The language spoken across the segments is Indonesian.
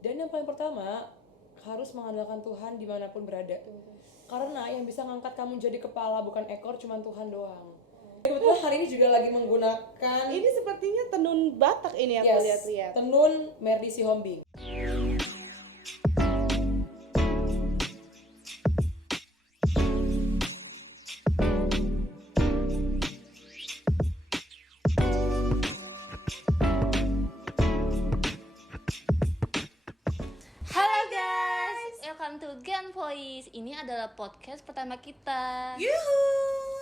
Dan yang paling pertama, harus mengandalkan Tuhan dimanapun berada. Karena yang bisa ngangkat kamu jadi kepala bukan ekor, cuma Tuhan doang. Kebetulan hari ini juga lagi menggunakan Ini sepertinya tenun Batak ini aku lihat-lihat. tenun Merdi Sihombing. Halo guys, welcome to Gen Voice. Ini adalah podcast pertama kita. Yuhu!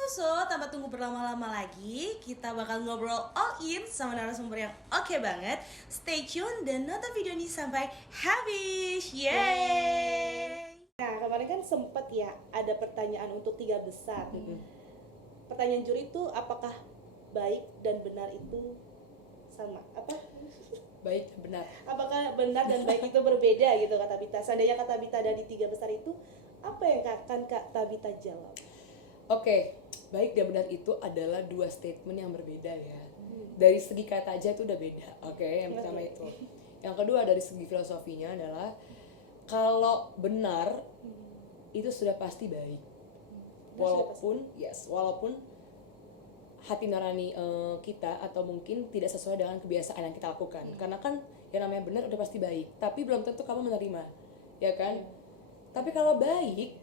So, tanpa tunggu berlama-lama lagi, kita bakal ngobrol all in sama narasumber yang oke banget. Stay tune dan nonton video ini sampai habis. Yeay! Nah, kemarin kan sempet ya ada pertanyaan untuk 3 besar. Pertanyaan juri itu apakah baik dan benar itu sama? Apa? Baik, benar. Apakah benar dan baik itu berbeda gitu kata Bita? Seandainya kata Bita dari 3 besar itu, apa yang akan Kak Bita jawab? Oke, baik dan benar itu adalah 2 statement yang berbeda ya. Dari segi kata aja itu udah beda. Oke, yang pertama itu. Yang kedua dari segi filosofinya adalah kalau benar itu sudah pasti baik. Walaupun hati nurani kita atau mungkin tidak sesuai dengan kebiasaan yang kita lakukan. Karena kan yang namanya benar udah pasti baik, tapi belum tentu kamu menerima, ya kan? Tapi kalau baik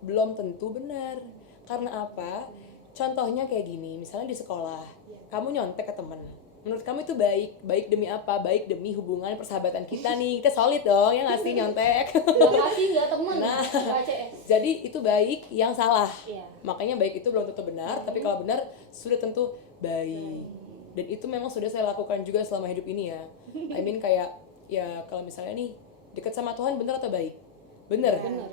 belum tentu benar. Karena apa? Contohnya kayak gini, misalnya di sekolah, kamu nyontek ke temen. Menurut kamu itu baik? Baik demi apa? Baik demi hubungan persahabatan kita nih. Kita solid dong, ya nggak sih nyontek? Makasih nggak temen, Nah, nggak CS. jadi itu baik yang salah. Iya. Makanya baik itu belum tentu benar, tapi kalau benar sudah tentu baik. Dan itu memang sudah saya lakukan juga selama hidup ini ya. I mean kayak ya kalau misalnya nih dekat sama Tuhan benar atau baik? Benar. Benar.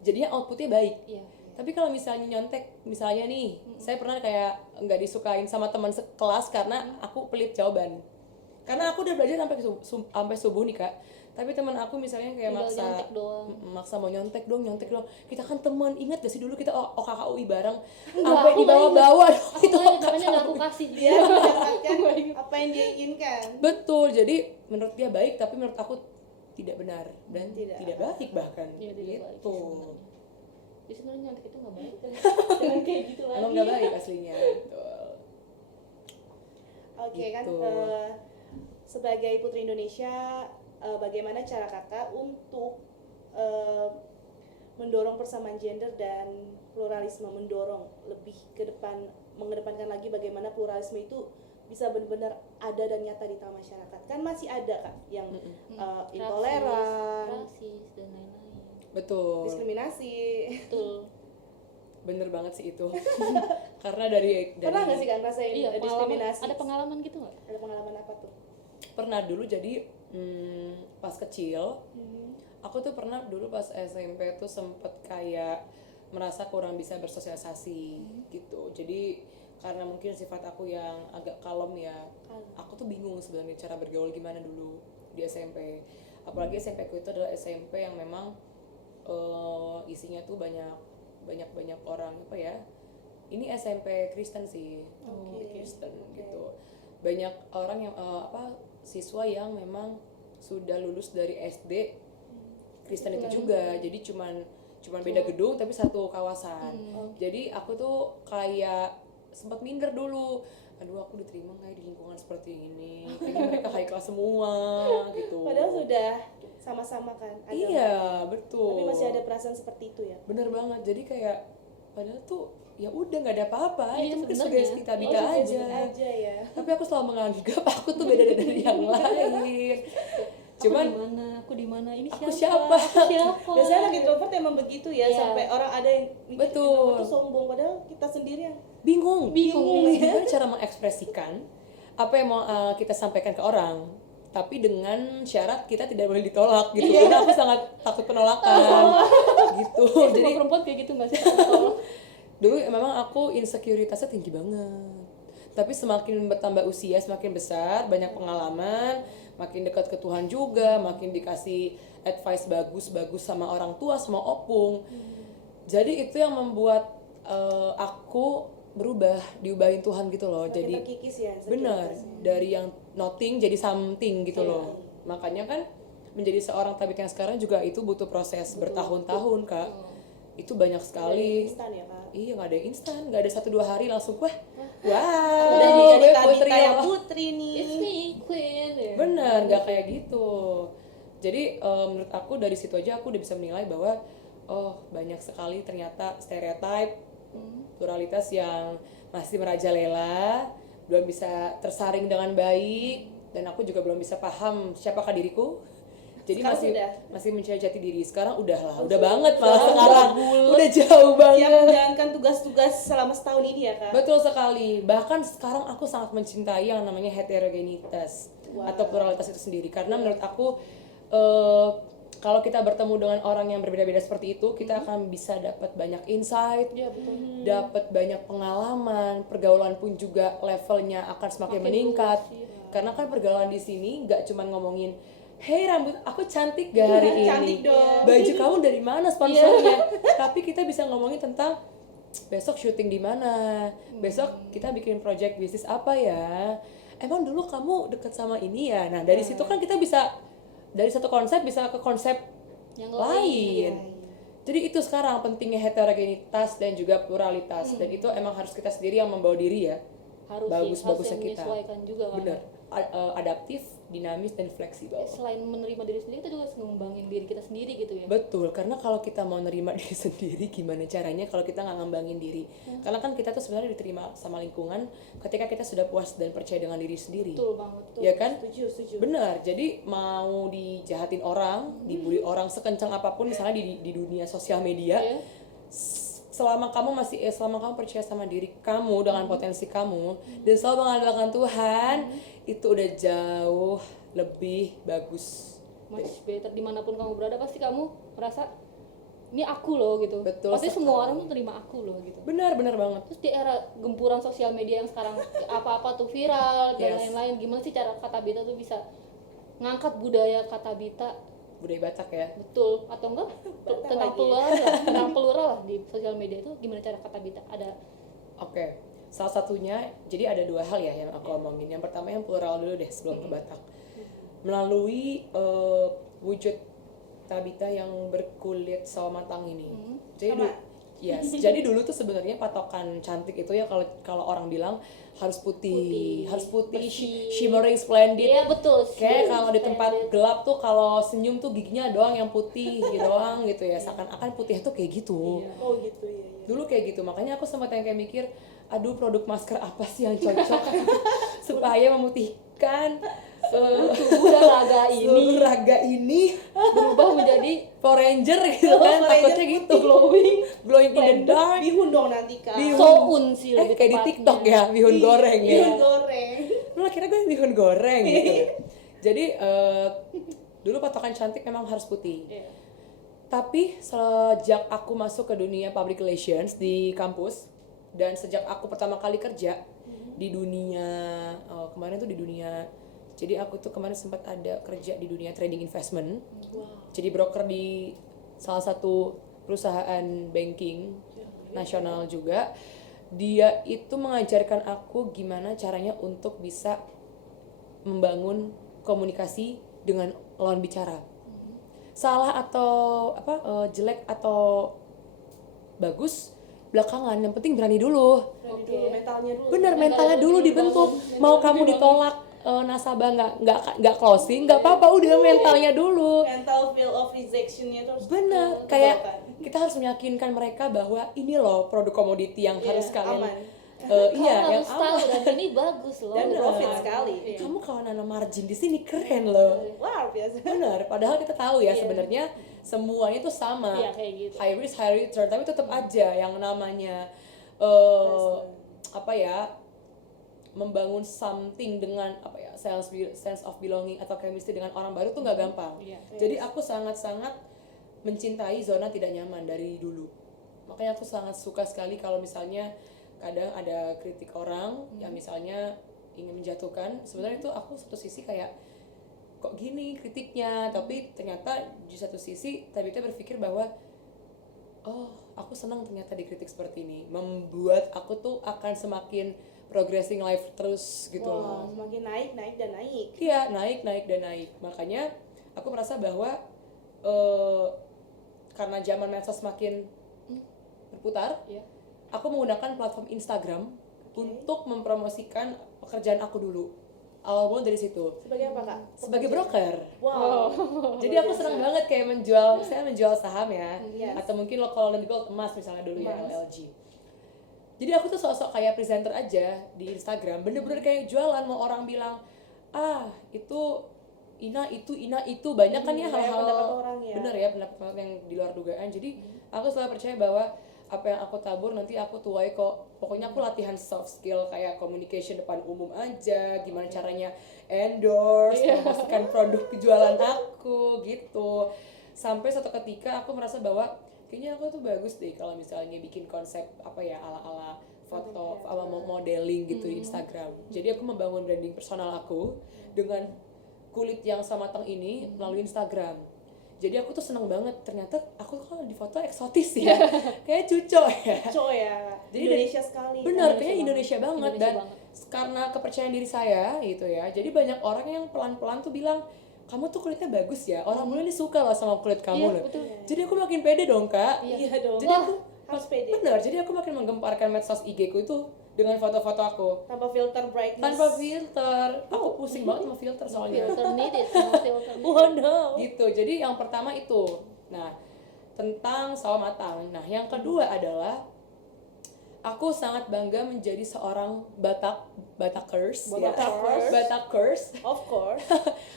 Jadinya outputnya baik. Iya. Tapi kalau misalnya nyontek, misalnya nih, saya pernah kayak nggak disukain sama teman sekelas karena aku pelit jawaban. Karena aku udah belajar sampai subuh nih Kak. Tapi teman aku misalnya kayak Tinggal nyontek doang. maksa mau nyontek dong. Kita kan teman, ingat gak sih dulu kita OKKUI bareng, Enggak, sampai aku di bawah-bawah. Aku nggak ingat, makanya nggak aku kasih. Dia mendapatkan apa yang dia inginkan. Betul, jadi menurut dia baik, tapi menurut aku tidak benar dan Tidak. tidak baik bahkan. Iya, tidak baik Gitu. Jadi sebenarnya nyontek itu nggak baik kan? Jangan kayak gitu lagi. Emang nggak baik aslinya. Betul. Oke kan, Gitu. sebagai Putri Indonesia, bagaimana cara kakak untuk mendorong persamaan gender dan pluralisme, mendorong lebih ke depan, mengedepankan lagi bagaimana pluralisme itu bisa benar-benar ada dan nyata di tengah masyarakat. Kan masih ada Kak yang intoleran, rasis dan lain-lain. Betul. diskriminasi. Betul. Bener banget sih itu. Karena dari Pernah nggak sih kan rasain Iya, diskriminasi? ada pengalaman gitu nggak? Ada pengalaman apa tuh? pernah dulu jadi pas kecil aku tuh pernah dulu pas SMP tuh sempet kayak merasa kurang bisa bersosialisasi gitu. Jadi karena mungkin sifat aku yang agak kalem ya, aku tuh bingung sebenarnya cara bergaul gimana dulu di SMP. Apalagi SMP ku itu adalah SMP yang memang isinya tuh banyak orang apa ya, ini SMP Kristen sih. Kristen gitu. Banyak orang yang siswa yang memang sudah lulus dari SD Kristen itu juga. Jadi cuman beda gedung tapi satu kawasan. Jadi aku tuh kayak sempat minder dulu. Aduh, aku diterima nggak ya di lingkungan seperti ini? Kayaknya mereka high class semua gitu. Padahal sudah sama-sama kan agama. Iya, betul. Tapi masih ada perasaan seperti itu ya. Bener banget. Jadi kayak padahal tuh ya udah nggak ada apa-apa. Iya, Itu mungkin sebenarnya. sebagai kita aja. ya. Tapi aku selalu menganggap aku tuh beda dari yang lain. Cuman Aku di mana? Ini aku siapa? siapa? Biasanya anak introvert emang begitu ya, Iya. sampai orang ada yang mikir Betul. introvert tuh sombong, padahal kita sendiri yang bingung gimana cara mengekspresikan apa yang mau kita sampaikan ke orang, tapi dengan syarat kita tidak boleh ditolak gitu. Karena aku sangat takut penolakan gitu. Jadi Jadi perempuan kayak gitu nggak sih? dulu memang aku insekuritasnya tinggi banget, tapi semakin bertambah usia, semakin besar, banyak pengalaman, makin dekat ke Tuhan juga, makin dikasih advice bagus-bagus sama orang tua, sama opung. Jadi itu yang membuat aku berubah, diubahin Tuhan gitu loh. semakin Jadi terkikis ya. benar, dari yang nothing jadi something gitu loh. Makanya kan menjadi seorang tabita yang sekarang juga itu butuh proses bertahun-tahun Kak. Itu banyak sekali. Instan ya Kak. Iya, nggak ada yang instan, nggak ada 1-2 hari langsung wah Udah gue jadi Tabita putri yang loh. putri nih. It's me, Queen. Ya. Bener, nggak kayak gitu. Jadi menurut aku dari situ aja aku udah bisa menilai bahwa oh banyak sekali ternyata stereotip pluralitas yang masih merajalela, belum bisa tersaring dengan baik, dan aku juga belum bisa paham siapakah diriku. Jadi Sekarang masih mencari jati diri. Sekarang udah lah, udah banget malah sekarang. Udah jauh Siap banget. menjalankan tugas-tugas selama setahun ini ya Kak. Betul sekali. Bahkan sekarang aku sangat mencintai yang namanya heterogenitas atau pluralitas itu sendiri. Karena menurut aku kalau kita bertemu dengan orang yang berbeda-beda seperti itu, kita akan bisa dapat banyak insight, Iya, betul. dapat banyak pengalaman, pergaulan pun juga levelnya akan semakin meningkat. Karena kan pergaulan di sini nggak cuma ngomongin, hey rambut aku cantik gak hari ini? Cantik dong. Baju kamu dari mana sponsornya? Tapi kita bisa ngomongin tentang besok syuting di mana, besok kita bikin project bisnis apa ya? Emang dulu kamu deket sama ini ya? Nah dari situ kan kita bisa dari satu konsep bisa ke konsep Yang lain. Jadi itu sekarang pentingnya heterogenitas dan juga pluralitas, dan itu emang harus kita sendiri yang membawa diri ya. harus Bagus-bagusnya yang kita. menyesuaikan juga kan. Bener, adaptif, dinamis dan fleksibel. Selain menerima diri sendiri, kita juga harus ngembangin diri kita sendiri gitu ya. Betul, karena kalau kita mau nerima diri sendiri, gimana caranya kalau kita nggak ngembangin diri? Karena kan kita tuh sebenarnya diterima sama lingkungan ketika kita sudah puas dan percaya dengan diri sendiri. Betul banget. Ya kan? Setuju. Benar, jadi mau dijahatin orang, dibully orang sekencang apapun misalnya di dunia sosial media, Iya. selama kamu percaya sama diri kamu dengan potensi kamu dan selalu mengandalkan Tuhan, itu udah jauh lebih bagus. Much better dimanapun kamu berada, pasti kamu merasa ini aku loh gitu. Betul Pasti sekali. semua orang tuh terima aku loh gitu. Benar banget. Terus di era gempuran sosial media yang sekarang apa-apa tuh viral dan Yes. lain-lain, gimana sih cara Kata Bita tuh bisa ngangkat budaya Kata Bita, Budaya Batak ya. betul atau enggak tentang plural lah di sosial media itu, gimana cara Kata Bita ada Oke, salah satunya, jadi ada 2 hal ya yang aku omongin. Yang pertama yang plural dulu deh sebelum ke Batak. Melalui wujud Tabita yang berkulit sawo matang ini. Jadi jadi dulu tuh sebenarnya patokan cantik itu ya kalau orang bilang harus putih, bersih. shimmering, splendid. Iya betul. Kayak kalau di tempat gelap tuh kalau senyum tuh giginya doang yang putih doang gitu ya. Seakan-akan putih tuh kayak gitu. Oh gitu ya. Dulu kayak gitu, makanya aku sempat yang kayak mikir, aduh produk masker apa sih yang cocok supaya memutihkan Tubuh raga seluruh ini raga ini berubah menjadi Power Ranger gitu kan, Power takutnya Ranger gitu, glowing in the dark. Bihun dong nanti Kak. soun sih lebih Kayak di tepatnya. TikTok ya, bihun goreng ya. Bihun goreng. Lu kira gue bihun goreng gitu. Jadi dulu patokan cantik memang harus putih. Iya. Tapi sejak aku masuk ke dunia public relations di kampus, dan sejak aku pertama kali kerja di dunia kemarin tuh di dunia, jadi aku tuh kemarin sempat ada kerja di dunia trading investment. Jadi broker di salah satu perusahaan banking nasional juga. Dia itu mengajarkan aku gimana caranya untuk bisa membangun komunikasi dengan lawan bicara. Salah atau jelek atau bagus belakangan, yang penting berani dulu. Berani dulu, mentalnya dulu. Bener, mentalnya dulu dibentuk. Mau kamu ditolak nasabah nggak closing, nggak apa-apa, udah mentalnya dulu. Mental feel of rejectionnya tuh harus Bener, kayak kita harus meyakinkan mereka bahwa ini loh produk komoditi yang harus kalian aman. Iya, Kamu yang harus tahu aman. dan ini bagus loh. Dan gitu. profit sekali. Kamu kalau nanam margin di sini keren loh. Wow, biasa. Benar, padahal kita tahu ya sebenarnya semuanya itu sama. Iya, kayak gitu. High risk, high return, tapi tetap aja yang namanya membangun something dengan sense of belonging atau chemistry dengan orang baru tuh nggak gampang. Iya. Jadi aku sangat-sangat mencintai zona tidak nyaman dari dulu. Makanya aku sangat suka sekali kalau misalnya kadang ada kritik orang yang misalnya ingin menjatuhkan. Sebenarnya itu aku satu sisi kayak kok gini kritiknya, tapi ternyata di satu sisi Tabita berpikir bahwa oh aku senang ternyata dikritik seperti ini, membuat aku tuh akan semakin progressing life terus gitu. Wow, semakin naik dan naik. Iya, naik dan naik. Makanya aku merasa bahwa karena zaman medsos semakin berputar, aku menggunakan platform Instagram untuk mempromosikan pekerjaan aku dulu. Awal mula dari situ. Sebagai apa, Kak? Sebagai broker. Wow. Jadi aku senang banget kayak saya menjual saham ya, Yes. atau mungkin lo kalau nanti gold emas misalnya dulu ya LLG. Jadi aku tuh sosok kayak presenter aja di Instagram, bener-bener kayak jualan, mau orang bilang itu Ina itu banyak kan ya kayak hal-hal pendapat orang ya. bener ya pendapat yang di luar dugaan. Jadi aku selalu percaya bahwa apa yang aku tabur nanti aku tuai kok. Pokoknya aku latihan soft skill kayak communication depan umum aja, gimana caranya endorse, memasukkan produk jualan aku gitu. Sampai suatu ketika aku merasa bahwa kayaknya aku tuh bagus deh kalau misalnya bikin konsep apa ya ala-ala foto, ala modeling gitu di Instagram. Jadi aku membangun branding personal aku dengan kulit yang sematang ini melalui Instagram. Jadi aku tuh seneng banget, ternyata aku kalau di foto eksotis ya, kayak cucok ya. Cowok ya. Jadi Indonesia sekali. Bener, kayaknya Indonesia banget. Indonesia Dan banget. karena kepercayaan diri saya gitu ya, jadi banyak orang yang pelan-pelan tuh bilang, kamu tuh kulitnya bagus ya, orang mulai nih suka loh sama kulit kamu loh. betul. Jadi aku makin pede dong kak. Iya dong. Jadi aku harus pede. bener, jadi aku makin menggemparkan medsos IG ku itu dengan foto-foto aku Tanpa filter brightness. tanpa filter. Aku pusing banget sama filter soalnya. Filter needed, no filter needed. Oh no. Gitu. Jadi yang pertama itu. Nah, tentang sawo matang. Nah, yang kedua adalah aku sangat bangga menjadi seorang Batakers. Batakers. Batakers. Of course.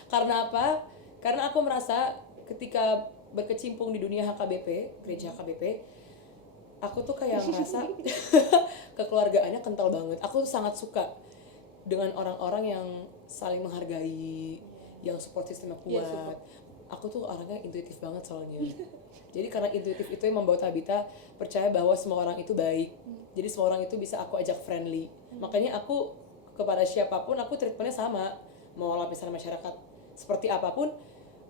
Karena apa? Karena aku merasa ketika berkecimpung di dunia HKBP, gereja HKBP, aku tuh kayak ngerasa kekeluargaannya kental banget. Aku tuh sangat suka dengan orang-orang yang saling menghargai, yang support sistemnya kuat. Iya, support. Aku tuh orangnya intuitif banget soalnya. Jadi karena intuitif itu yang membawa Tabita percaya bahwa semua orang itu baik. Jadi semua orang itu bisa aku ajak friendly. Makanya aku kepada siapapun aku treatmentnya sama. Mau lapisan masyarakat seperti apapun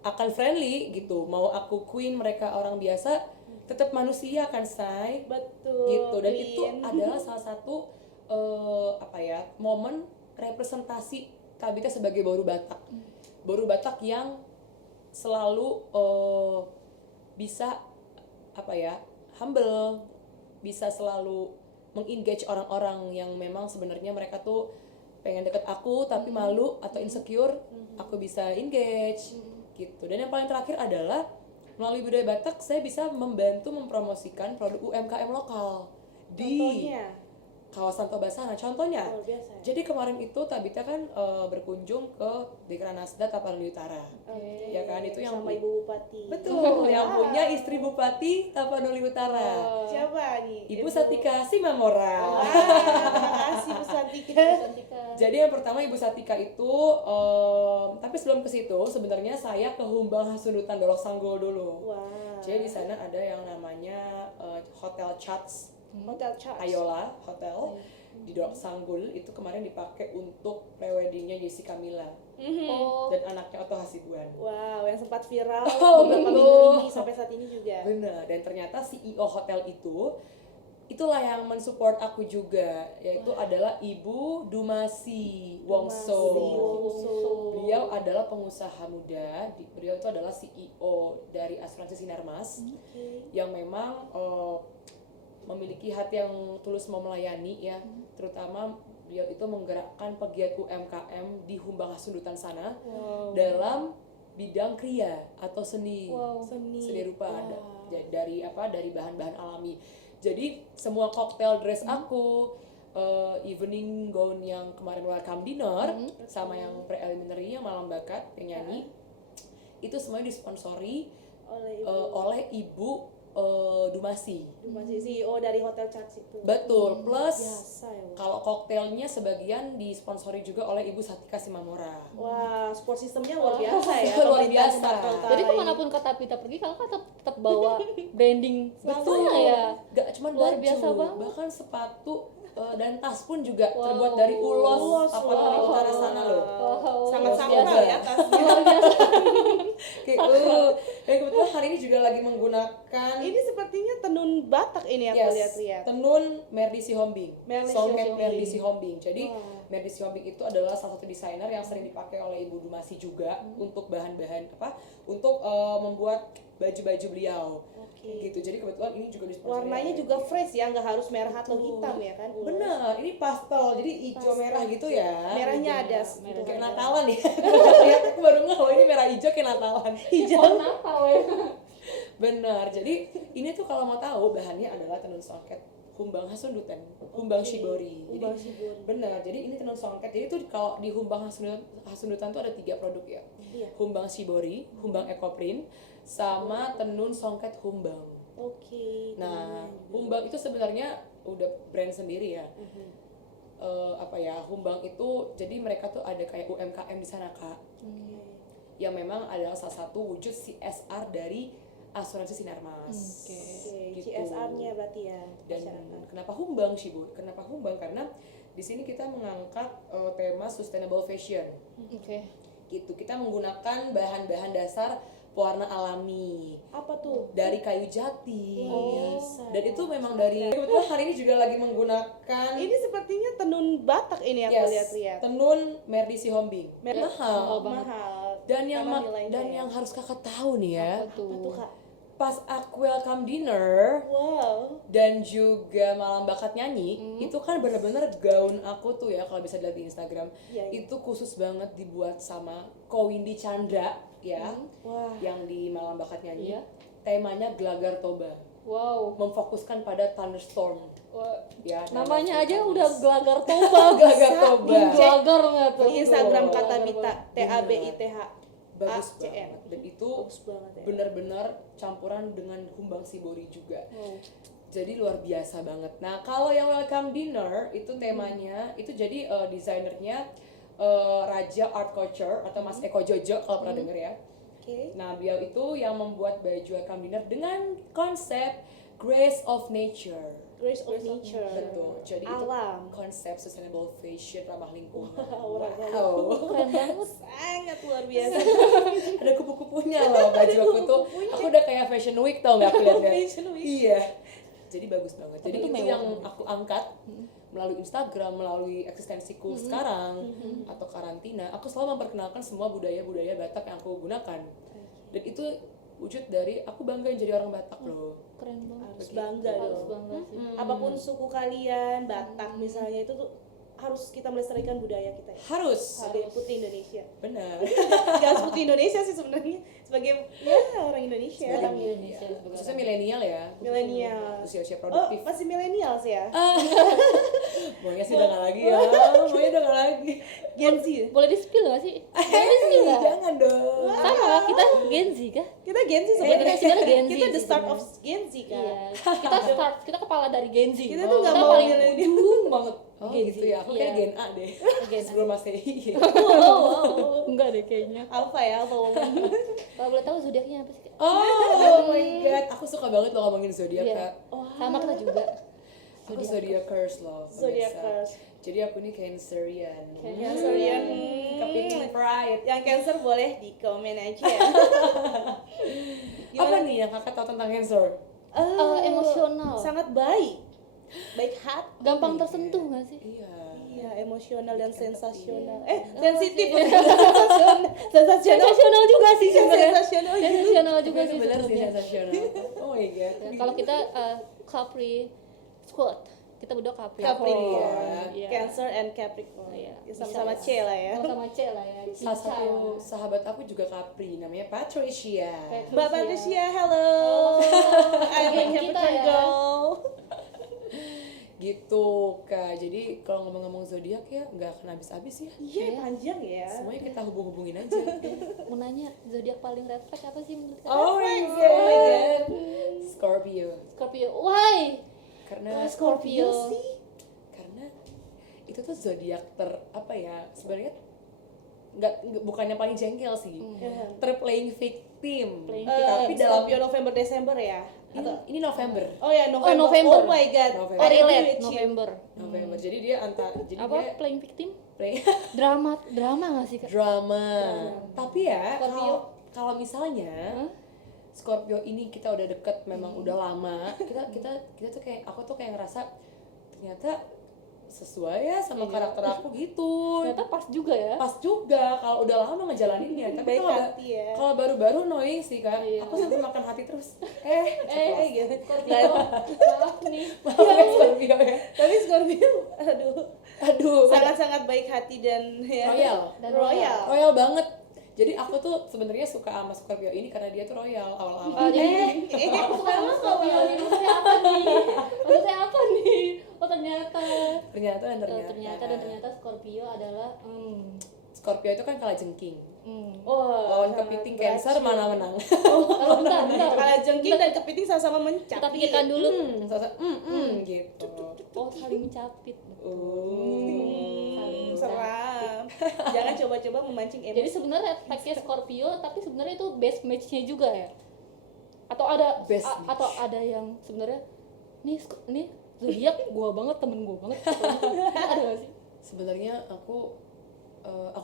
akan friendly gitu. Mau aku queen, mereka orang biasa, tetap manusia kan, say. Betul. Gitu. Dan itu Queen. adalah salah satu momen representasi Tabita sebagai Boru Batak. Boru Batak yang selalu bisa humble, bisa selalu mengengage orang-orang yang memang sebenarnya mereka tuh pengen deket aku tapi malu atau insecure, aku bisa engage gitu. Dan yang paling terakhir adalah melalui budaya Batak saya bisa membantu mempromosikan produk UMKM lokal di Contohnya. kawasan Tobasana. Contohnya, Luar biasa. jadi kemarin itu Tabita kan berkunjung ke Dekranasda Tapanuli Utara. Oke. Ya kan, itu yang sama Ibu Bupati. betul, yang punya istri Bupati Tapanuli Utara. Siapa nih? Ibu Satika Simamora. Wah, terima kasih Bu Santika. Cantika. Jadi yang pertama Ibu Satika itu, tapi sebelum ke situ sebenarnya saya ke Humbang Hasundutan Dolok Sanggul dulu. Wah. Jadi di sana ada yang namanya Hotel Chats Hotel Charles. Ayola Hotel di Dolok Sanggul, itu kemarin dipakai untuk preweddingnya Jessica Mila Oh, dan anaknya Otto Hasibuan. Wow, yang sempat viral Oh, beberapa betul. minggu ini sampai saat ini juga. Benar, dan ternyata CEO hotel itulah yang mensupport aku juga, yaitu adalah Ibu Dumasi Wongso. Wongso. Beliau adalah pengusaha muda, beliau itu adalah CEO dari asuransi Sinarmas Oke. yang memang memiliki hati yang tulus mau melayani ya, terutama beliau itu menggerakkan pegiat UMKM di Humbang Hasundutan sana Wow. dalam bidang kriya atau seni wow. seni rupa Wow. dari bahan-bahan alami. Jadi semua cocktail dress aku, evening gown yang kemarin welcome dinner, sama yang preliminary yang malam bakat yang nyanyi, itu semuanya disponsori oleh Ibu Dumasi. Masih CEO dari Hotel Charles itu. Betul, plus Biasa ya. Bu. kalau koktailnya sebagian disponsori juga oleh Ibu Satika Simamora. Wah, support sistemnya luar biasa ya. Luar pemerintah biasa. Sumatera Utara Jadi ini. kemanapun Kak Tabita pergi, kakak tetap bawa branding. Betul ya. Gak cuma Luar baju, biasa banget. bahkan sepatu dan tas pun juga Wow. terbuat dari ulos Ulos, Tapanuli wow. Utara sana loh. Wow, Sangat luar sakral biasa. ya tasnya. Luar biasa. Kayak dan kebetulan hari ini juga lagi menggunakan Ini sepertinya tenun Batak ini aku lihat-lihat. tenun Merdi Sihombing. Merdi Songket Sihombing. Merdi Sihombing. Jadi Wah. Merdi Sihombing itu adalah salah satu desainer yang sering dipakai oleh Ibu Dumasi juga untuk bahan-bahan untuk membuat baju-baju beliau. Oke. Gitu. Jadi kebetulan ini juga disponsori Warnanya oleh- juga fresh ya, nggak harus merah atau Betul. hitam ya kan? Ulas. Bener, ini pastel, jadi hijau merah gitu ya. Merahnya ada. Merah. Kayak Natalan ya. Lihat aku baru ngeh loh ini merah hijau kayak Natalan. Hijau. Natal ya. Benar. Jadi ini tuh kalau mau tahu bahannya adalah tenun songket Humbang Hasundutan, Humbang Oke. Shibori. Jadi Humbang Shibori. benar. Jadi ini tenun songket. Jadi tuh kalau di Humbang Hasundutan tuh ada 3 produk ya. Iya. Humbang Shibori, Humbang Ecoprint, sama tenun songket Humbang. Oke. Nah, Humbang itu sebenarnya udah brand sendiri ya. Humbang itu jadi mereka tuh ada kayak UMKM di sana Kak, yang memang adalah salah satu wujud CSR dari asuransi Sinarmas. Oke, Gitu. CSR-nya berarti ya. Dan masyarakat. kenapa Humbang sih Bu? Kenapa Humbang? Karena di sini kita mengangkat tema sustainable fashion. Oke. Gitu. Kita menggunakan bahan-bahan dasar pewarna alami Apa tuh? dari kayu jati. Oh. Dan itu memang dari kebetulan hari ini juga lagi menggunakan Ini sepertinya tenun Batak ini aku lihat-lihat. tenun Merdi Sihombing. Mahal. Mahal. Dan yang Karena nilainya dan ya. yang harus kakak tahu nih ya, Apa tuh? Apa tuh Kak? pas aku welcome dinner Wow. dan juga malam bakat nyanyi, itu kan bener-bener gaun aku tuh ya kalau bisa dilihat di Instagram, Iya, iya. itu khusus banget dibuat sama Ko Windy Chandra ya, Wah. yang di malam bakat nyanyi. Iya. Temanya Gelagar Toba, Wow. memfokuskan pada thunderstorm. Wah, Ya, namanya aja Thunderstorm. udah gelagar toba. Gelagar Toba. Gelagar nggak tuh? Di Instagram Gelagar kata banget. Bita, TABITH. Bagus ACM. banget, dan itu Bagus banget ya. benar-benar campuran dengan Humbang Shibori juga. Wow. Jadi luar biasa banget. Nah, kalau yang welcome dinner itu temanya itu jadi desainernya Raja Art Couture atau Mas Eko Jojo kalau pernah denger ya. Oke. Nah, beliau itu yang membuat baju welcome dinner dengan konsep Grace of Nature. Grace of Nature. Betul. Jadi Alam. itu konsep sustainable fashion ramah lingkungan. Wow. Keren banget. Sangat luar biasa. Ada kupu-kupunya loh baju aku tuh. Aku udah kayak fashion week tau nggak aku lihat-lihat. Fashion week. Iya. Jadi bagus banget. Jadi itu itu mewah yang aku angkat melalui Instagram, melalui eksistensiku sekarang atau karantina. Aku selalu memperkenalkan semua budaya-budaya Batak yang aku gunakan. Dan itu wujud dari aku bangga jadi orang Batak loh. Keren banget. Harus bangga Harus dong. bangga sih. Apapun suku kalian, Batak misalnya itu tuh harus kita melestarikan budaya kita ya. Harus. Sebagai putri Indonesia. Benar. Gak harus putri Indonesia sih sebenarnya, sebagai ya orang Indonesia. Orang Indonesia. Iya. Khususnya milenial ya. Milenial. Usia-usia Oh, produktif. masih milenial sih ya. Maunya sih udah nggak lagi ya. Maunya udah nggak lagi. Gen Z. Boleh di-spill nggak sih? Boleh di-spill nggak? Jangan dong. Sama lah, kita Gen Z kah? Kita Gen Z Kita sebenarnya. sebenarnya Gen Z Kita the sih start of sebenarnya. Gen Z kan. Iya. Kita kepala dari Gen Z. Kita tuh nggak mau paling milenial. ujung banget. Oh Gen gitu Z. ya. Aku kayak Iya. Gen A deh. Gen A. Sebelum Masehi. Enggak deh kayaknya. Alpha ya, Alpha woman. Kalau boleh tahu zodiaknya apa sih? Kak? Oh my god. Aku suka banget lo ngomongin zodiak Iya. Kak. Sama kita juga. Aku zodiakers loh. Zodiac pemirsa. curse. Jadi aku nih Cancerian. Cancerian. Kepiting pride. Yang Cancer boleh di komen aja ya. Apa nih yang kakak tahu tentang Cancer? Emosional. Sangat baik. Baik hati. Gampang tersentuh nggak sih? Iya. Iya, emosional dan sensasional. Oh, Sensitif. Sensasional. Sensasional. Sensasional juga sih sebenarnya. Sensasional. Sensasional juga Itu sih benar sih sebenarnya. sensasional. Oh my god. Kalau kita Capri Squad, kita berdua Capri. Capricorn. Iya. Cancer and Capricorn. Iya, Ya, sama-sama bisa C lah ya. Sama-sama C lah ya. Salah satu sahabat aku juga Capri, namanya Patricia. Mbak Patricia, hello. I'm a Geng kita Capricorn ya. girl. Gitu Kak. Jadi kalau ngomong-ngomong zodiak ya nggak akan habis-habis ya. Iya, panjang ya. Semuanya kita hubung-hubungin aja. Mau nanya zodiak paling red flag apa sih menurut kalian? Oh my god. Scorpio. Scorpio. Why? Karena Scorpio sih. karena itu tuh zodiak apa ya? Sebenarnya bukannya paling jengkel sih. Terplaying victim. Playing Tapi dalam Scorpio November Desember ya. ini November. Oh ya, November. November. Oh my god. November. Oh, I agree relate with you. November. November. Jadi dia jadi Apa? dia Playing victim? play Drama nggak sih Kak? drama. Tapi ya Scorpio. kalau misalnya Hah? Scorpio ini kita udah deket, memang udah lama, kita tuh kayak, aku tuh kayak ngerasa ternyata sesuai ya sama karakter aku gitu. Ternyata pas juga ya. Pas juga kalau udah lama ngejalaninnya. Tapi Baik kalau hati ya. kalau baru-baru annoying sih Kak. Iya. Aku sampai makan hati terus. gitu. Scorpio, maaf nih. Maaf ya Scorpio ya. Tapi Scorpio, Aduh. sangat-sangat baik hati dan ya. Royal. Dan Royal. Royal banget. Jadi aku tuh sebenarnya suka sama Scorpio ini karena dia tuh royal awal-awal. Oh, jadi aku suka sama Scorpio ini, maksudnya apa nih? Maksudnya apa nih? Oh ternyata. Ternyata dan Ternyata Scorpio adalah Scorpio itu kan kalajengking. Oh, Lawan kepiting Cancer mana menang? Oh, bentar. Kalau jengking dan kepiting sama-sama mencap. Kita pikirkan dulu. Gitu. Oh, saling mencapit. Seram. Jangan coba-coba memancing emosi. Jadi sebenarnya tagnya Scorpio, tapi sebenarnya itu best match-nya juga ya? Atau ada Best match. atau ada yang sebenarnya nih zodiak gua banget, temen gua banget. Ada gak sih? Sebenarnya aku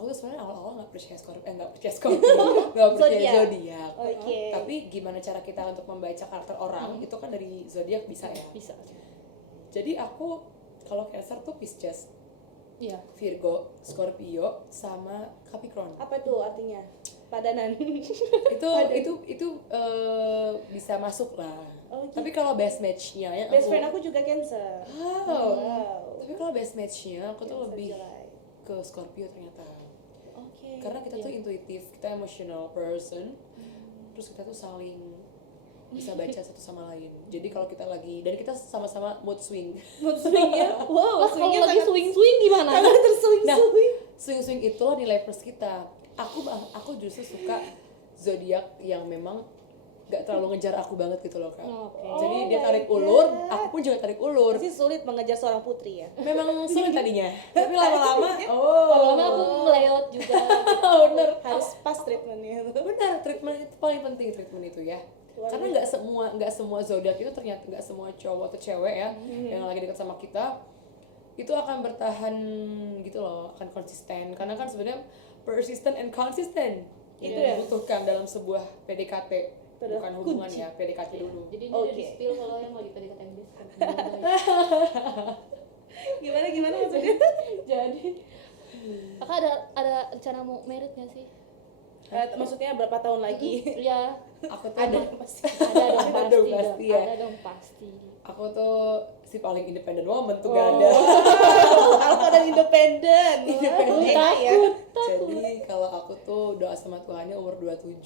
tuh sebenarnya awal-awal nggak percaya Scorpio, nggak percaya zodiak. Oke. Tapi gimana cara kita untuk membaca karakter orang itu kan dari zodiak bisa ya. Bisa. Jadi aku kalau Cancer tuh Pisces, Iya. Virgo, Scorpio, sama Capricorn. Apa tuh artinya? Padanan. itu bisa masuk lah. Oh, gitu. Tapi kalau best match-nya ya Best friend aku juga Cancer. Wow. Tapi kalau best match-nya aku tuh Cancer lebih July. ke Scorpio ternyata. Oke. Karena kita tuh intuitif, kita emotional person. Terus kita tuh saling bisa baca satu sama lain. Jadi kalau kita lagi, dan kita sama-sama mood swing. Mood swingnya. Wow, Lah kalau lagi swing gimana? sangat terswing-swing. Swing-swing itulah nilai plus kita. Aku justru suka zodiak yang memang gak terlalu ngejar aku banget gitu loh Kak. Oke. Jadi dia my tarik ulur, God. aku pun juga tarik ulur. Pasti sulit mengejar seorang putri ya. Memang sulit tadinya, tapi lama-lama Lama-lama aku meleot juga. bener. Harus pas treatmentnya. Benar, treatment itu paling penting, treatment itu ya. Luar Karena nggak semua zodiak itu ternyata, nggak semua cowok atau cewek ya yang lagi dekat sama kita itu akan bertahan gitu loh, akan konsisten. Karena kan sebenarnya persistent and consistent itu Iya. yang dibutuhkan dalam sebuah PDKT, Itu bukan adalah hubungan kunci. ya, PDKT dulu. Jadi ini Oke. dari spill kalau yang lagi tadi kata Inggris. Gimana maksudnya? Jadi Kakak ada rencana mau merit gak sih? Maksudnya berapa tahun lagi? Ya, Aku tuh Ada pasti. ada dong pasti, ya. ada dong pasti. Aku tuh si paling independent woman tuh gak ada. Alpha dan independen. Independen. Ya. Jadi kalau aku tuh doa sama Tuhannya umur 27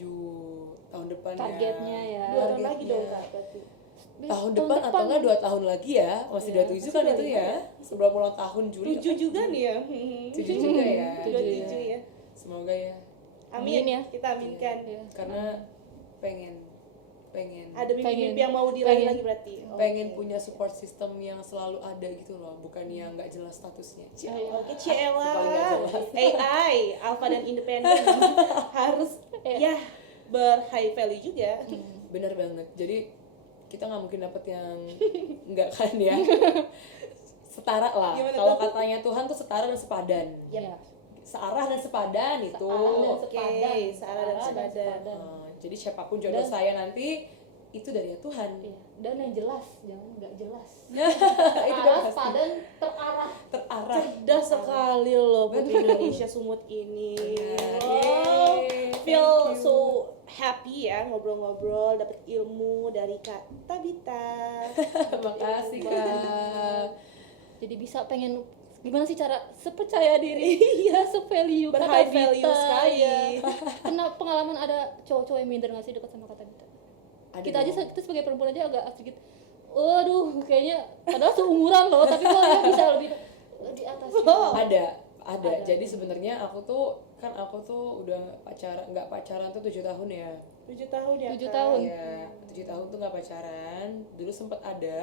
tahun depan Targetnya ya. 2 tahun lagi Targetnya. dong Kak berarti. Tahun depan atau enggak 2 tahun lagi ya, masih 27 kan itu ya, sebelum ulang tahun Juli. 7 juga nih ya. 7 juga ya. 27 ya. Semoga ya, Amin, Amin ya. Kita aminkan. Iya. karena pengen Ada mimpi-mimpi yang mau diraih lagi berarti. pengen punya support system yang selalu ada gitu loh, bukan yang nggak jelas statusnya. Oke, Ciela. Paling nggak jelas. AI, alpha dan independen harus ya ber-high value juga. Bener banget. Jadi kita nggak mungkin dapet yang nggak kan ya. Setara lah. Gimana Kalau tuh? katanya Tuhan tuh setara dan sepadan. Iya. Searah dan sepadan itu. Searah dan Oke, sepadan. searah dan sepadan. Jadi siapapun jodoh Dan- saya nanti itu dari Tuhan. Iya. Dan yang jelas, jangan nggak jelas. Itu Arah, pasti. sepadan, terarah. Terarah. Cerdas sekali loh Putri Indonesia sumut ini. Benar. Oh, Yeay, feel thank you. so happy ya ngobrol-ngobrol, dapat ilmu dari Kak Tabita. Makasih Kak. Jadi bisa pengen gimana sih cara sepercaya diri, ya se-value kata Ber-high value Vita, sekali. ya. Kena pengalaman ada cowok-cowok yang minder nggak sih dekat sama kata Vita? Ada Kita aja dong. kita sebagai perempuan aja agak sedikit, waduh kayaknya padahal seumuran loh, tapi kok ya bisa lebih di atas. gitu. Oh. Ada. Ada. Jadi sebenarnya aku tuh udah nggak pacaran tuh 7 tahun ya. 7 tahun ya. 7 Kak? tahun. Iya, 7 tahun tuh nggak pacaran. Dulu sempat ada,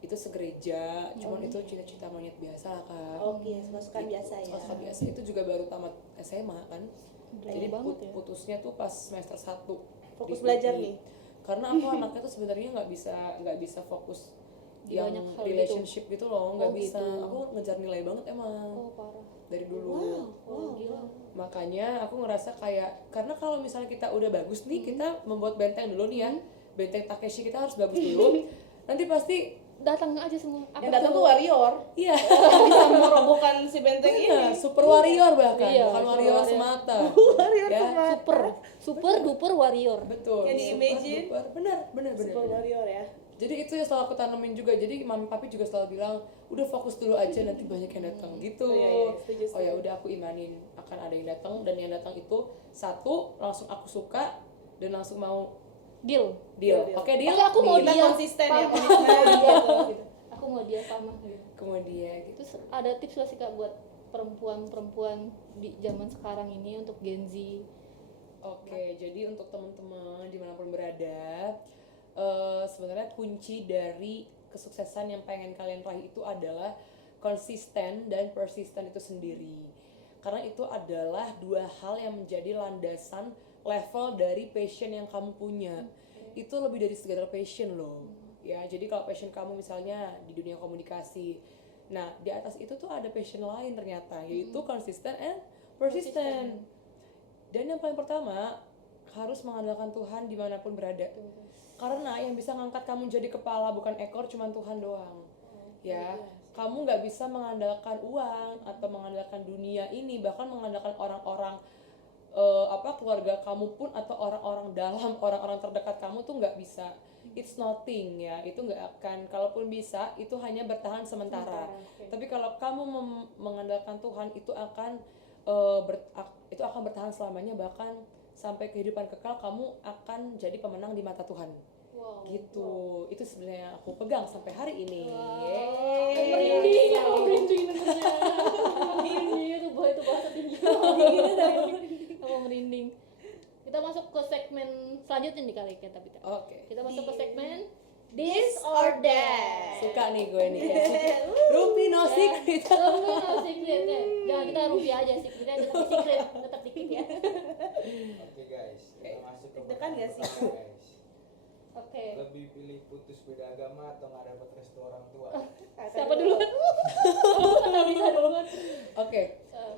itu segereja, cuman itu cita-cita monyet biasa lah Kak. Oke, suka-suka biasa ya. Suka biasa. Itu juga baru tamat SMA kan. Jadi banget ya. putusnya tuh pas semester 1. Fokus belajar nih. Karena aku anaknya tuh sebenarnya nggak bisa fokus di yang banyak hal relationship gitu loh, nggak Oh, bisa. gitu. Aku ngejar nilai banget emang Oh parah. dari dulu. Oh gila. Makanya aku ngerasa kayak, karena kalau misalnya kita udah bagus nih, kita membuat benteng dulu nih ya, benteng Takeshi kita harus bagus dulu. Nanti pasti Datang aja semua. Yang datang tuh warrior. iya, Yang bisa merobohkan si benteng iya, ini. super warrior bahkan, Iya, bukan super warrior warrior. semata. Warrior Ya, semua. Super duper warrior. betul. Yang super di-imagine. duper. Benar. Super warrior ya. Jadi itu yang selalu aku tanemin juga. Jadi mami papi juga selalu bilang, udah fokus dulu aja, nanti banyak yang datang gitu. Oh, iya, setuju, Oh ya setuju. udah, aku imanin akan ada yang datang, dan yang datang itu satu langsung aku suka dan langsung mau Deal. deal. Deal. Oke, deal. Oke, aku mau Kita dia. konsisten ya, Sama. komitmen gitu. Aku mau dia sama gitu. Kemudian gitu. Terus ada tips gak sih Kak buat perempuan-perempuan di zaman sekarang ini untuk Gen Z? Oke, jadi untuk teman-teman dimanapun berada, sebenarnya kunci dari kesuksesan yang pengen kalian raih itu adalah konsisten dan persisten itu sendiri. Karena itu adalah dua hal yang menjadi landasan level dari passion yang kamu punya. Itu lebih dari sekedar passion loh. Ya, jadi kalau passion kamu misalnya di dunia komunikasi, nah di atas itu tuh ada passion lain ternyata, yaitu konsisten and persistent. Dan yang paling pertama, harus mengandalkan Tuhan dimanapun berada. Karena yang bisa ngangkat kamu jadi kepala bukan ekor, cuma Tuhan doang. Ya, kamu nggak bisa mengandalkan uang atau mengandalkan dunia ini, bahkan mengandalkan orang-orang keluarga kamu pun atau orang-orang dalam, orang-orang terdekat kamu tuh nggak bisa. It's nothing ya, itu nggak akan. Kalaupun bisa, itu hanya bertahan sementara. Tapi kalau kamu mengandalkan Tuhan, itu akan itu akan bertahan selamanya, bahkan sampai kehidupan kekal kamu akan jadi pemenang di mata Tuhan. Wow. Gitu. Itu sebenarnya yang aku pegang sampai hari ini. Aku merinding, aku merinding dengernya. Merinding itu bahasa tinggi. Aku merinding. Kita masuk ke segmen selanjutnya nih kali kita Pita. Oke. Kita masuk ke segmen This or that. Suka nih gue nih. Rupi no secret. Semua no secret ya. Jangan kita rupiah aja secretnya, tapi secret tetap dikit ya. Oke guys, kita masuk ke Deg-degan gak sih? pertanyaan, guys. Oke. Lebih pilih putus beda agama atau nggak dapat restu orang tua? Siapa duluan? Nggak bisa duluan. Oke.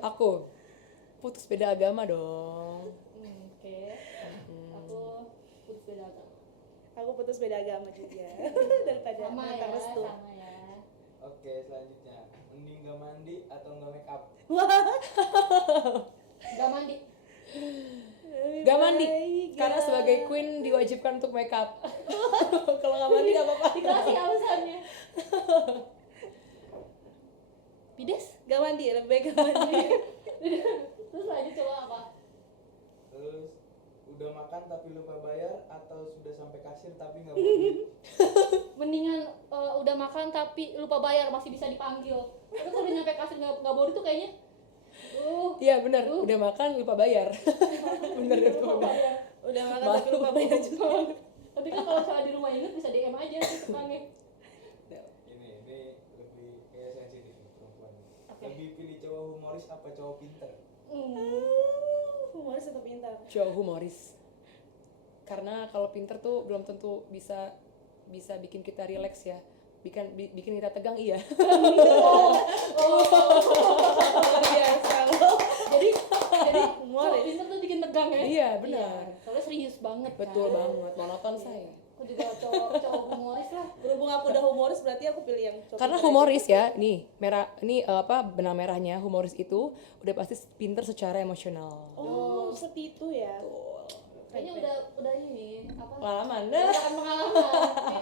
Aku putus beda agama dong. Oke. Aku putus beda agama. Aku putus beda agama juga. Daripada Sama minta ya, restu. sama ya. Oke, selanjutnya mending nggak mandi atau nggak make up? Gak mandi. Gak mandi. Baik, Karena ya. sebagai queen diwajibkan untuk make up. Kalau gak mandi gak apa-apa. Dikasih alasannya. Pides? Gak mandi, lebih baik gak mandi. Terus lanjut coba apa? Terus udah makan tapi lupa bayar atau sudah sampai kasir tapi nggak bawa duit? Mendingan udah makan tapi lupa bayar, masih bisa dipanggil. Tapi kalau udah nyampe kasir nggak bawa itu kayaknya Iya benar, udah makan lupa bayar. Bener itu. lupa bayar. Udah makan tapi lupa bayar juga. Tapi kan kalau misalnya di rumah inget bisa DM aja sih tukangnya. Ini lebih kayak sensitif nih perempuan. Oke. Lebih pilih cowok humoris apa cowok pinter? Humoris atau pintar? Cowok humoris. Karena kalau pinter tuh belum tentu bisa bikin kita relax ya. Bikin kita tegang iya. Luar biasa loh. Jadi Humoris. cowok pinter tuh bikin tegang ya. Iya, benar. Iya, soalnya serius banget. Betul kan. banget, monoton saya. Aku juga cowok humoris lah. Berhubung aku udah humoris berarti aku pilih yang cowok Karena pintar humoris ya, nih merah, ini benang merahnya humoris itu udah pasti pinter secara emosional. aja. Oh, seperti itu ya. Kayaknya udah ini apa? Pengalaman. Pengalaman.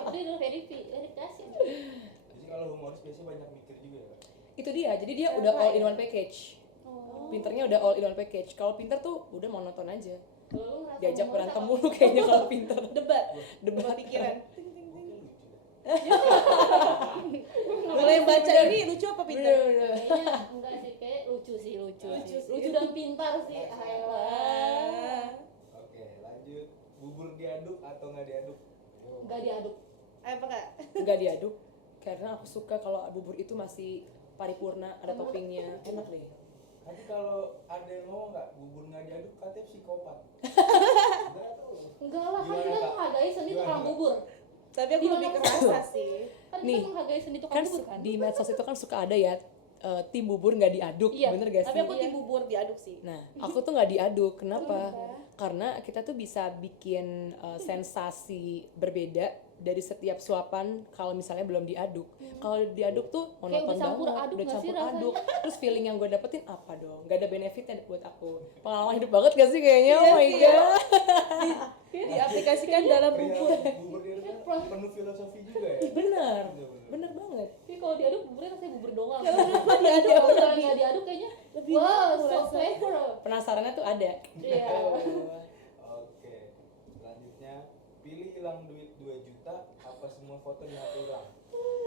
Udah verifikasi. Jadi kalau humoris biasanya banyak mikir juga ya, Kak? Itu dia, jadi dia udah all in one package. Oh. Pinternya udah all in one package. Kalau pinter tuh udah monoton aja. Kalau lu ngerasa Diajak humoris berantem apa? mulu kayaknya kalau pinter. Debat. Debat. Pikiran. Lucu dah. Mulai baca ini lucu apa pintar? Bener-bener. Kayaknya enggak sih, kayak lucu sih. Lucu dan pintar sih. Ayolah. Oke, lanjut. Bubur diaduk atau nggak diaduk? Enggak diaduk. Apa kak? Nggak diaduk. Karena aku suka kalau bubur itu masih paripurna, ada toppingnya. Enak deh. Nanti kalau ada yang ngomong nggak bubur nggak diaduk katanya psikopat. Enggak tuh. Enggak lah, kan Gimana, kita Kak? menghargai seni Gimana, tukang Kak? bubur. Tapi aku lebih kerasa sih. Kan Nih, kita menghargai seni tukang kan bubur kan. di medsos itu kan suka ada ya tim bubur nggak diaduk, Iya, bener gak sih? Tapi aku tim bubur diaduk sih. Nah, aku tuh nggak diaduk. Kenapa? Karena kita tuh bisa bikin sensasi berbeda dari setiap suapan kalau misalnya belum diaduk. Kalau diaduk tuh Kayak monoton udah campur banget, aduk udah nggak sih campur rasanya? aduk. Terus feeling yang gue dapetin apa dong? Gak ada benefitnya buat aku. Pengalaman hidup banget gak sih kayaknya? Oh my sih, ya. god. Diaplikasikan dalam bubur. Bubur itu kan penuh filosofi juga ya. Bener, bener banget. Tapi kalau diaduk buburnya rasanya bubur doang. Kalau bubur diaduk Kalau aku misalnya lebih nggak diaduk kayaknya lebih wah, enak so rasanya. flavor. Penasarannya tuh ada. Iya. Oke, selanjutnya pilih hilang duit 2 juta apa semua foto dihapus?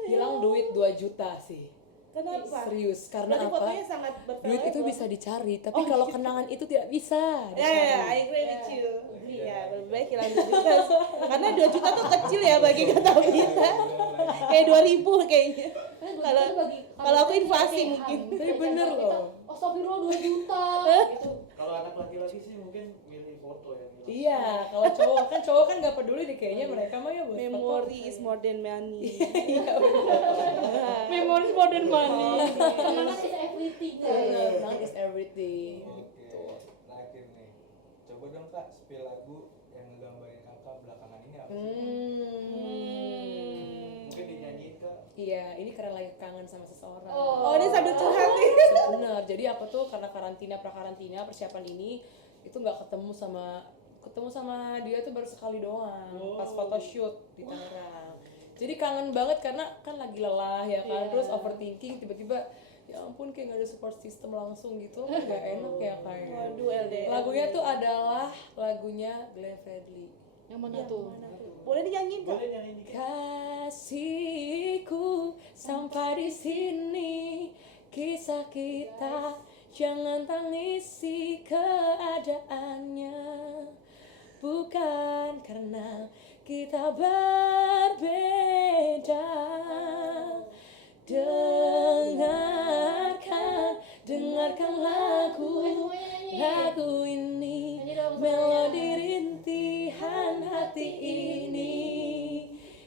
Hilang duit 2 juta sih. Kenapa? Serius, karena Berarti apa? fotonya sangat Duit itu bervaluable. bisa dicari, tapi kalau kenangan itu tidak bisa Ya, ya, ya, I dicari. agree with you. Ya, lebih baik hilang 2 juta. Karena 2 juta tuh kecil ya bagi kata kita. Kayak 2.000 kayaknya. Kan dua Kalau- juta bagi kalau aku kamu inflasi kayak mungkin. Han. Tapi Kayak bener kita, loh. Astagfirullah 2 juta gitu. Kalau anak laki-laki sih mungkin milih foto ya. Iya, kalau cowok kan nggak peduli deh kayaknya mereka mah ya buat Memory is more than money. Memories more than money. Kenangan is everything guys. Benar, is everything. Oke, terakhir nih. Coba dong Kak, spill lagu yang ngegambarin Kakak belakangan ini apa sih? Mungkin dinyanyiin Kak. Iya, ini karena lagi kangen sama seseorang. Oh, ini sambil curhat nih. Bener, jadi aku tuh karena pra-karantina persiapan ini itu nggak ketemu sama dia tuh baru sekali doang pas photoshoot di Tangerang. Jadi kangen banget karena kan lagi lelah ya kan, terus overthinking tiba-tiba ya ampun kayak nggak ada support system langsung gitu, nggak enak ya kayak. Waduh, LDR. Lagunya tuh adalah lagunya Glenn Fredly. Yang mana tuh? Boleh dinyanyiin Kak? Boleh nyanyiin dikit. Kasihku sampai di sini kisah kita, jangan tangisi keadaannya, bukan karena kita berbeda. Dengarkan lagu ini, melodi rintihan hati ini.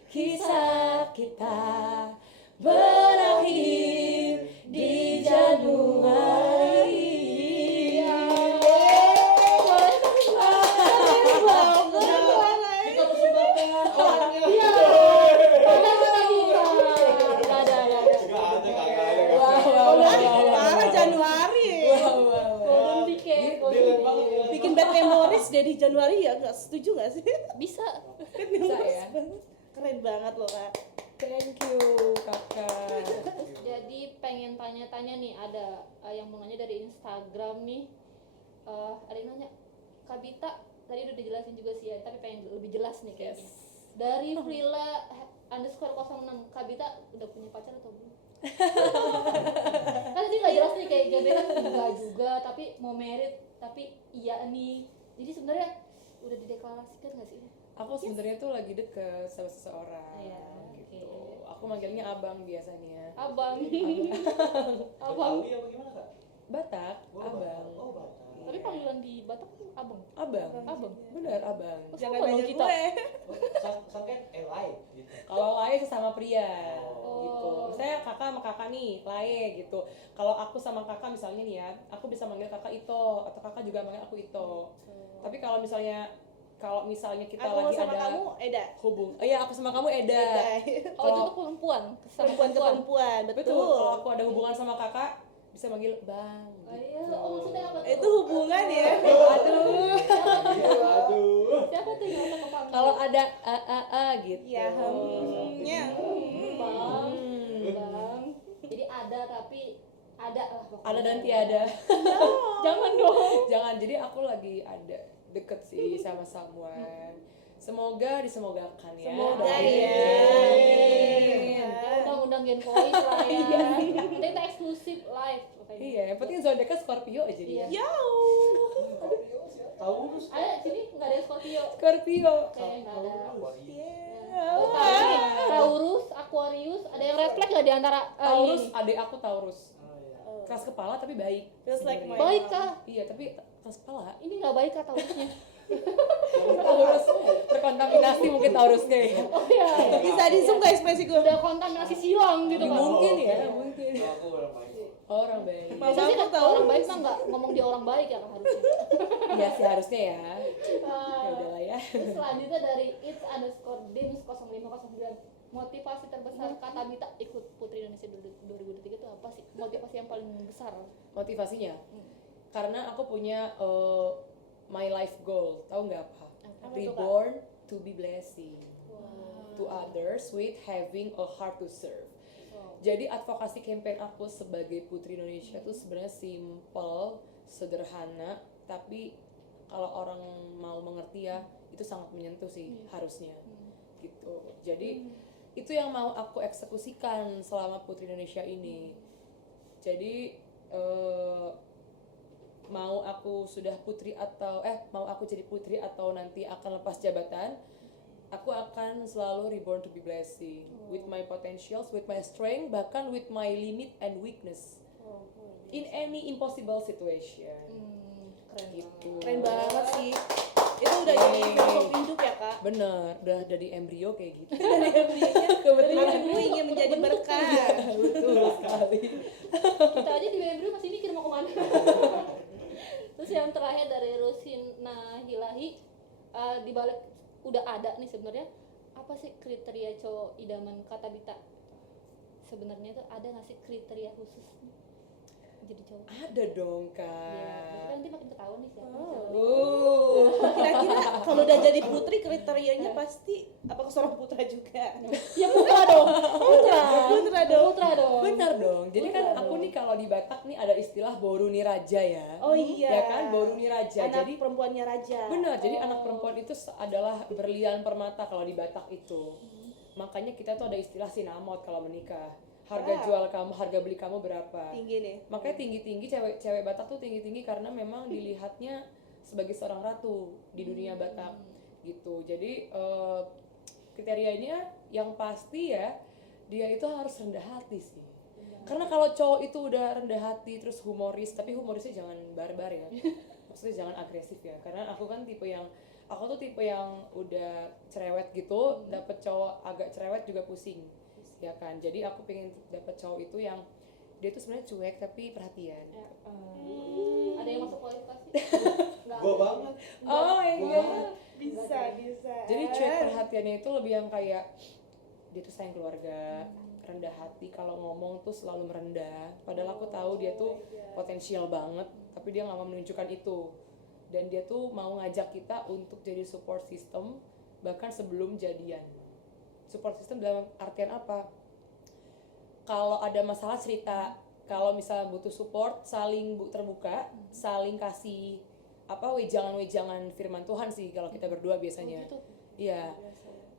Kisah kita berakhir di Januari. Kita persembahkan. Iya. Gak ada. Nggak ada, kagak ada. Parah Januari. Golden ticket. Delete banget ya. Bikin bad memories jadi Januari ya, nggak setuju nggak sih? Bisa. Bisa ya. Keren banget loh Kak. Thank you kakak. Jadi pengen tanya-tanya nih, ada yang mau nanya dari Instagram nih. Ada yang nanya, Kak Bita tadi udah dijelasin juga sih ya, tapi pengen lebih jelas nih kayaknya. Dari Frila _06, Kak Bita udah punya pacar atau belum? Kan tadi nggak jelas nih, kayak Gabe kan enggak juga, tapi mau married, tapi iya nih. Jadi sebenarnya udah dideklarasikan nggak sih? Aku sebenarnya tuh lagi deket sama seseorang. Iya, Gitu. oke. Aku manggilnya abang biasanya. Abang. Abang. Betawi apa gimana Kak? Batak, Oh, abang. Oh, Batak. Tapi panggilan di Batak kan abang. Abang. Abang. Bener abang. Jangan Sama dong nanya kita. gue. Sangken lain gitu. Kalau lain sesama pria Oh. gitu. Misalnya kakak sama kakak nih, lain gitu. Kalau aku sama kakak misalnya nih ya, aku bisa manggil kakak Ito atau kakak juga manggil aku Ito. Tapi kalau misalnya kita Aku lagi sama ada kamu Eda. iya aku sama kamu Eda. Oh itu tuh perempuan. Sama Perempuan ke perempuan, Betul. betul. Kalau aku ada hubungan sama kakak bisa manggil bang. Oh iya, oh maksudnya apa tuh? Itu hubungan ya. Aduh. Aduh. Siapa tuh yang bisa kepanggil? Kalau ada gitu. Ya, ya. Bang, bang. Jadi ada tapi ada lah pokoknya. Ada dan tiada. Jangan dong. Jangan. Jadi aku lagi ada deket sih sama someone. Semoga disemogakan ya. Semoga Doain. ya. Amin. Undang-undang Gen Voice lah ya. Kita eksklusif live. Pokoknya. Iya, yang penting zodiaknya Scorpio aja dia. Iya. Taurus. Ada sini nggak ada yang Scorpio. Scorpio. Kayaknya nggak ada. Iya. Taurus, Aquarius, ada yang refleks nggak di antara Taurus, ini? adik aku Taurus. Oh iya. Keras kepala tapi baik. Feels like sebenarnya. my Baik mom. kah? Iya, tapi keras kepala. Ini nggak baik kah Taurusnya? Taurus terkontaminasi mungkin Taurusnya ya. Oh iya, iya. Bisa di zoom gak ekspresi gue? Udah kontaminasi silang gitu kan. Mungkin ya, mungkin. Kalau aku orang baik. Orang baik. Biasanya sih Mamaku kan tahu. orang baik mah nggak ngomong dia orang baik ya kan harusnya. Ya sih harusnya ya. Ya udahlah ya. Terus selanjutnya dari its_dims0509, motivasi terbesar Kata Mita ikut Putri Indonesia 2023 itu apa sih? Motivasi yang paling besar? Motivasinya. Karena aku punya my life goal. Tahu nggak apa? Apa tuh, Kak? Reborn to be blessing to others with having a heart to serve. Jadi advokasi campaign aku sebagai Putri Indonesia tuh sebenarnya simple, sederhana, tapi kalau orang mau mengerti ya itu sangat menyentuh sih harusnya gitu. Jadi itu yang mau aku eksekusikan selama Putri Indonesia ini. Jadi mau aku sudah putri atau mau aku jadi putri atau nanti akan lepas jabatan, aku akan selalu reborn to be blessing with my potentials, with my strength, bahkan with my limit and weakness in any impossible situation. Keren Gitu. Keren banget sih. Itu udah jadi filosofi hidup ya kak. Bener, udah dari embrio kayak gitu. Dari embrionya kebetulan aku ingin menjadi berkah. Betul sekali. Kita aja di Webri masih mikir mau kemana. Terus yang terakhir dari Rusina Hilahi, di balik udah ada nih sebenarnya apa sih kriteria cowok idaman Kata Mita? Sebenarnya tuh ada nggak sih kriteria khusus nih jadi cowok? Ada dong Iya, kak. nanti makin ketahuan nih siapa. Kira-kira kalau udah jadi putri kriterianya pasti apakah seorang putra juga? Ya putra dong. Putra. Putra dong. Putra dong. Bener dong. Jadi kan aku nih kalau di Batak nih ada istilah Boruni Raja ya. Oh iya. Ya kan Boruni Raja. Anak Jadi perempuannya raja. benar. Jadi anak perempuan itu adalah berlian permata kalau di Batak itu. Makanya kita tuh ada istilah sinamot kalau menikah. Harga jual kamu, harga beli kamu berapa? Tinggi nih. Makanya tinggi-tinggi cewek Batak tuh tinggi-tinggi karena memang dilihatnya sebagai seorang ratu di dunia Batak gitu. Jadi kriterianya yang pasti ya dia itu harus rendah hati sih. Karena kalau cowok itu udah rendah hati terus humoris, tapi humorisnya jangan barbar ya. Maksudnya jangan agresif ya. Karena aku kan tipe yang udah cerewet gitu, dapet cowok agak cerewet juga pusing. Ya kan. Jadi aku pengen dapet cowok itu yang dia tuh sebenarnya cuek tapi perhatian. Ada yang masuk kualifikasi? Enggak. Gua banget. Oh my god. Bisa. Jadi cuek perhatiannya itu lebih yang kayak dia tuh sayang keluarga, rendah hati, kalau ngomong tuh selalu merendah. Padahal aku tahu dia tuh potensial banget, tapi dia nggak mau menunjukkan itu. Dan dia tuh mau ngajak kita untuk jadi support system bahkan sebelum jadian. Support system dalam artian apa? Kalau ada masalah cerita, kalau misalnya butuh support, saling terbuka, saling kasih wejangan-wejangan firman Tuhan sih kalau kita berdua biasanya. Iya.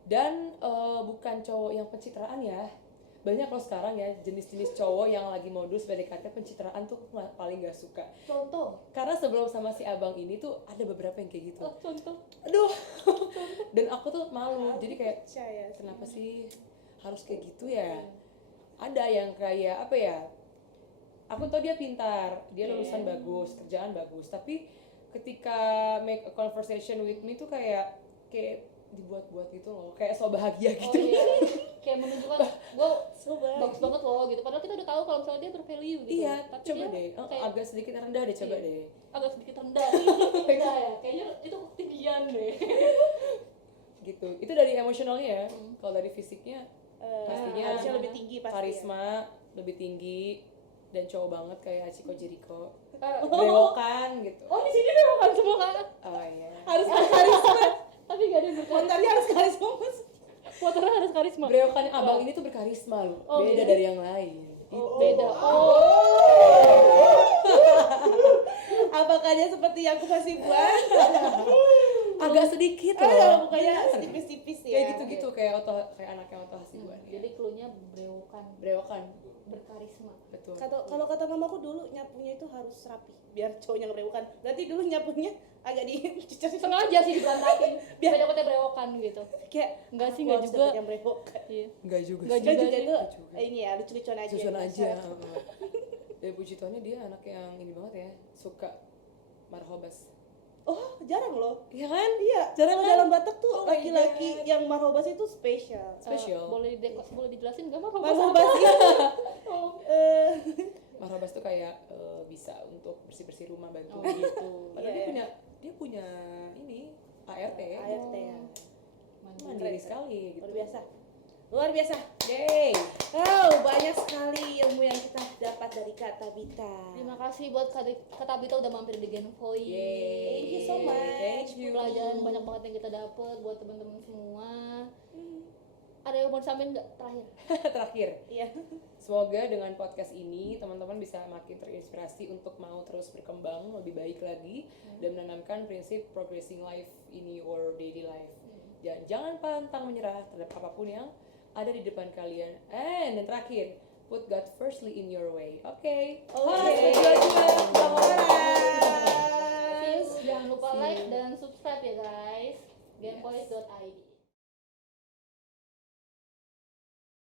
Dan bukan cowok yang pencitraan ya. Banyak loh sekarang ya jenis-jenis cowok yang lagi modus PDKT pencitraan tuh paling gak suka. Contoh. Karena sebelum sama si abang ini tuh ada beberapa yang kayak gitu. Oh, contoh. Aduh. Dan aku tuh malu. Jadi kayak Percaya sih. kenapa sih harus kayak gitu ya? Ada yang kayak apa ya? Aku tau dia pintar, dia lulusan bagus, kerjaan bagus, tapi ketika make a conversation with me tuh kayak dibuat-buat gitu loh, kayak so bahagia Oh gitu. iya. Kayak menunjukkan gue Coba. bagus banget loh gitu. Padahal kita udah tahu kalau misalnya dia bervalue gitu. Iya, Tapi coba dia deh. kayak Agak sedikit rendah deh, coba Iya. deh. agak sedikit rendah. Rendah ya. Kayaknya itu ketinggian deh. Gitu. Itu dari emosionalnya ya. Kalau dari fisiknya pastinya harusnya lebih tinggi pasti. karisma lebih tinggi dan cowok banget kayak Hachiko Jericho. Eh, Brewokan gitu. Oh di sini deh kan semua kan. Oh iya. Harus karisma. Tapi gak ada yang berkarisma. Motornya harus karisma. Motornya harus karisma. Brewokan abang ini tuh berkarisma loh. Oh, Beda iya? dari yang lain. Beda. Oh. Apakah dia seperti yang aku kasih buat? Agak sedikit Oh loh. ya, bukannya tipis-tipis ya. Kayak gitu-gitu kayak anaknya Oto Hasibuan. Jadi cluenya brewokan, Brewokan. berkarisma. Betul. Kalau kata mamaku dulu nyapunya itu harus rapi biar cowoknya nggak berewokan. Berarti dulu nyapunya agak dicicir Sengaja sih diberantakin. Biar dapetnya brewokan gitu. kayak Enggak sih, aku enggak harus juga. dapet yang berewokan. Iya. Enggak juga Enggak sih. Kan juga juga sih. tuh juga. ini ya lucu-lucuan aja. Susun biasa. aja. Dari puji Tuhannya dia anak yang ini banget ya, suka marhobas. Oh jarang loh. Iya kan? Iya. Cara dalam Batak tuh Oh my laki-laki God. yang marhobas itu spesial. Spesial. Boleh dijelasin nggak Mar? Marhobas itu Marhobas tuh kayak bisa untuk bersih-bersih rumah bantu. Oh gitu. Padahal Iya, dia punya ini ART. ART ya. Mandiri sekali gitu. Luar biasa. Yay. Oh, banyak sekali ilmu yang kita dapat dari Kak Tabita. Terima kasih buat Kak Tabita udah mampir di Gen Voice. Yay. Thank you so much. Thank you. Pelajaran banyak banget yang kita dapat buat teman-teman semua. Ada yang mau disampaikan nggak terakhir? Terakhir, Iya. semoga dengan podcast ini teman-teman bisa makin terinspirasi untuk mau terus berkembang lebih baik lagi dan menanamkan prinsip progressing life in your daily life. Dan jangan pantang menyerah terhadap apapun yang ada di depan kalian. Dan terakhir, put God firstly in your way. Oke. Oke. Berjuang-juang.